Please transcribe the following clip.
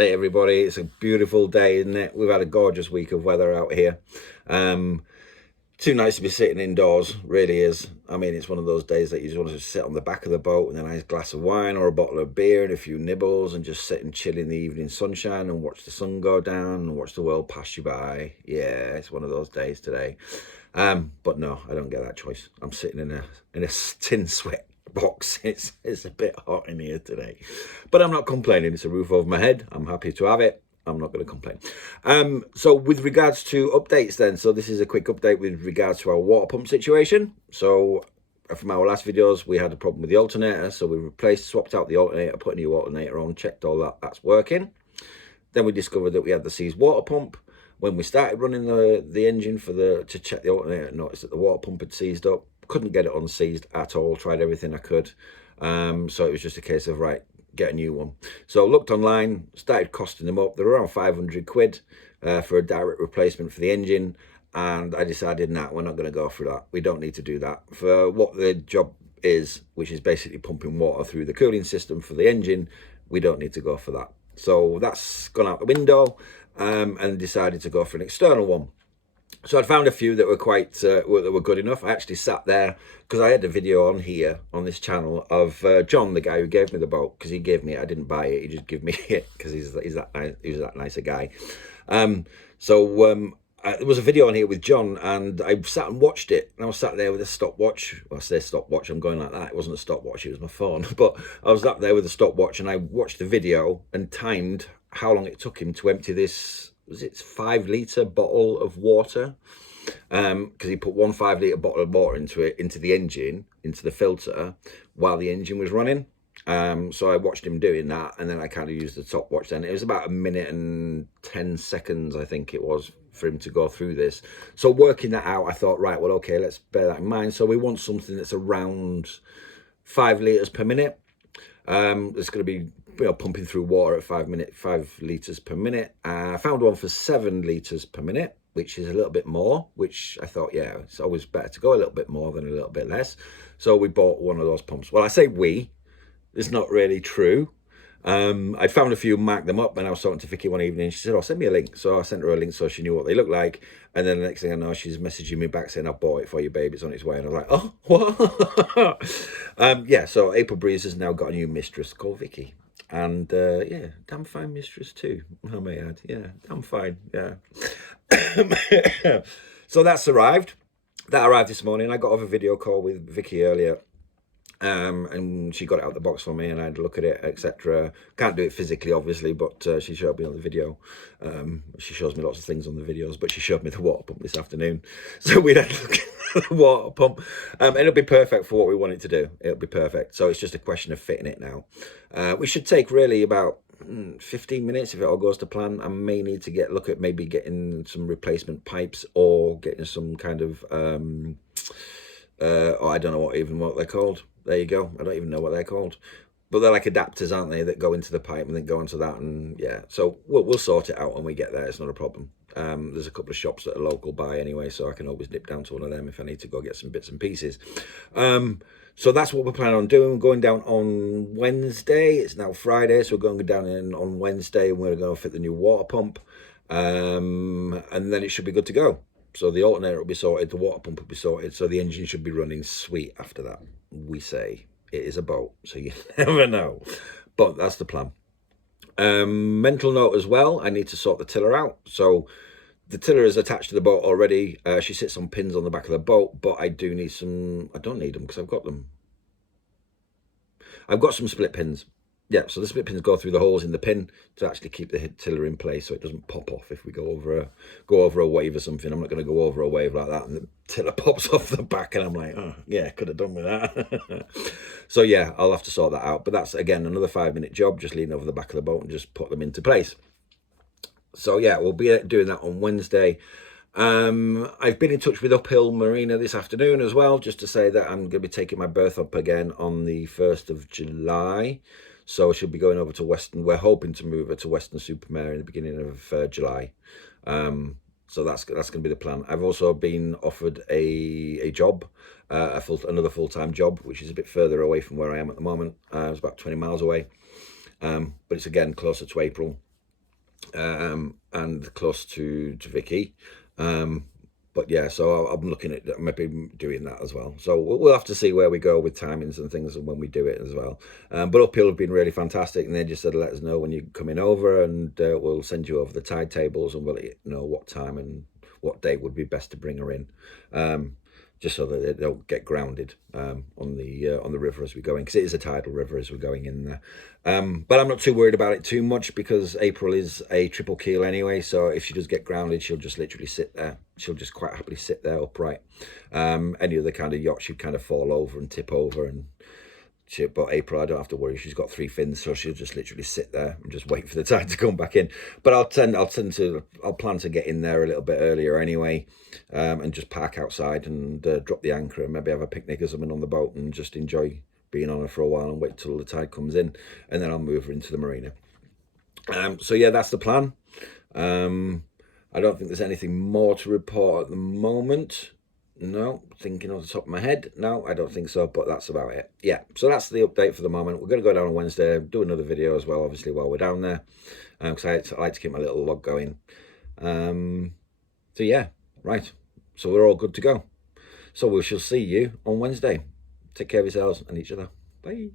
Hey everybody, it's a beautiful day, isn't it? We've had a gorgeous week of weather out here. Too nice to be sitting indoors, really is. I mean, it's one of those days that you just want to sit on the back of the boat with a nice glass of wine or a bottle of beer and a few nibbles and just sit and chill in the evening sunshine and watch the sun go down and watch the world pass you by. Yeah, it's one of those days today. But no, I don't get that choice. I'm sitting in a tin sweat box. It's a bit hot in here today, but I'm not complaining. It's a roof over my head. I'm happy to have it. I'm not going to complain. So with regards to updates then, so this is a quick update with regards to our water pump situation. So from our last videos, we had a problem with the alternator, so we swapped out the alternator, put a new alternator on, checked all that, that's working. Then we discovered that we had the seized water pump. When we started running the engine to check the alternator, noticed that the water pump had seized up. Couldn't get it unseized at all, tried everything I could. So it was just a case of, right, get a new one. So looked online, started costing them up. They're around 500 quid for a direct replacement for the engine. And I decided, nah, we're not going to go for that. We don't need to do that. For what the job is, which is basically pumping water through the cooling system for the engine, we don't need to go for that. So that's gone out the window, and decided to go for an external one. So I'd found a few that were that were good enough. I actually sat there because I had a video on here on this channel of John, the guy who gave me the boat, because he gave me it. I didn't buy it. He just gave me it because he's that nice. He was that nice a guy. There was a video on here with John, and I sat and watched it. And I was sat there with a stopwatch. Well, I say stopwatch, I'm going like that. It wasn't a stopwatch, it was my phone. But I was up there with a stopwatch, and I watched the video and timed how long it took him to empty this. Was it 5-litre bottle of water? Because he put 1 5-litre bottle of water into the engine, into the filter, while the engine was running. So I watched him doing that, and then I kind of used the stopwatch. Then it was about 1 minute and 10 seconds, I think it was, for him to go through this. So working that out, I thought, right, well, okay, let's bear that in mind. So we want something that's around 5 litres per minute. It's going to be, pumping through water at 5 litres per minute. I found one for 7 litres per minute, which is a little bit more, which I thought, yeah, it's always better to go a little bit more than a little bit less. So we bought one of those pumps. Well, I say we, it's not really true. I'd found a few, marked them up, and I was talking to Vicky one evening. She said, oh, send me a link. So I sent her a link so she knew what they looked like. And then the next thing I know, she's messaging me back saying, I bought it for you, babe. It's on its way. And I was like, oh, what? Yeah, so April Breeze has now got a new mistress called Vicky. And yeah, damn fine mistress too, I may add. Yeah, damn fine, yeah. So that's arrived. That arrived this morning. I got off a video call with Vicky earlier. And she got it out of the box for me, and I had to look at it, etc. Can't do it physically, obviously, but she showed me on the video. She shows me lots of things on the videos, but she showed me the water pump this afternoon. So we had to look at the water pump. And it'll be perfect for what we want it to do. It'll be perfect. So it's just a question of fitting it now. We should take really about 15 minutes if it all goes to plan. I may need to look at maybe getting some replacement pipes or getting some kind of I don't know what they're called. There you go. I don't even know what they're called, but they're like adapters, aren't they, that go into the pipe and then go into that. And yeah, so we'll sort it out when we get there. It's not a problem. There's a couple of shops that are local by anyway, so I can always nip down to one of them if I need to go get some bits and pieces. So that's what we're planning on doing. We're going down on Wednesday. It's now Friday, so we're going down on Wednesday, and we're going to fit the new water pump, and then it should be good to go. So the alternator will be sorted, the water pump will be sorted, so the engine should be running sweet after that. We say it is a boat, so you never know, but that's the plan. Mental note as well, I need to sort the tiller out. So the tiller is attached to the boat already. She sits on pins on the back of the boat, but I do need some. I don't need them because I've got them. I've got some split pins. Yeah, so the split pins go through the holes in the pin to actually keep the tiller in place, so it doesn't pop off if we go over a wave or something. I'm not going to go over a wave like that and the tiller pops off the back, and I'm like, oh yeah, could have done with that. So yeah, I'll have to sort that out. But that's again another 5-minute job. Just lean over the back of the boat and just put them into place. So yeah, we'll be doing that on Wednesday. I've been in touch with Uphill Marina this afternoon as well, just to say that I'm going to be taking my berth up again on the 1st of July. So she'll be going over to Western. We're hoping to move her to Western-super-Mare in the beginning of July. So that's going to be the plan. I've also been offered a job, another full-time job, which is a bit further away from where I am at the moment. It's about 20 miles away, but it's again closer to April. and close to Vicky. But yeah, so I'm looking at maybe doing that as well. So we'll have to see where we go with timings and things and when we do it as well. But uphill have been really fantastic, and they just said let us know when you're coming over, and we'll send you over the tide tables, and we'll let you know what time and what day would be best to bring her in. Just so that they don't get grounded on the river as we go in, because it is a tidal river as we're going in there. But I'm not too worried about it too much, because April is a triple keel anyway, so if she does get grounded, she'll just literally sit there. She'll just quite happily sit there upright. Any other kind of yacht, she'd kind of fall over and tip over, and but April, I don't have to worry. She's got 3 fins, so she'll just literally sit there and just wait for the tide to come back in. But I'll plan to get in there a little bit earlier anyway, and just park outside and drop the anchor and maybe have a picnic or something on the boat and just enjoy being on her for a while and wait till the tide comes in, and then I'll move her into the marina. So yeah, that's the plan. I don't think there's anything more to report at the moment. No, thinking off the top of my head, no, I don't think so, but that's about it. Yeah, so that's the update for the moment. We're going to go down on Wednesday, do another video as well, obviously, while we're down there, because I like to keep my little log going. So yeah, right, so we're all good to go. So we shall see you on Wednesday. Take care of yourselves and each other. Bye.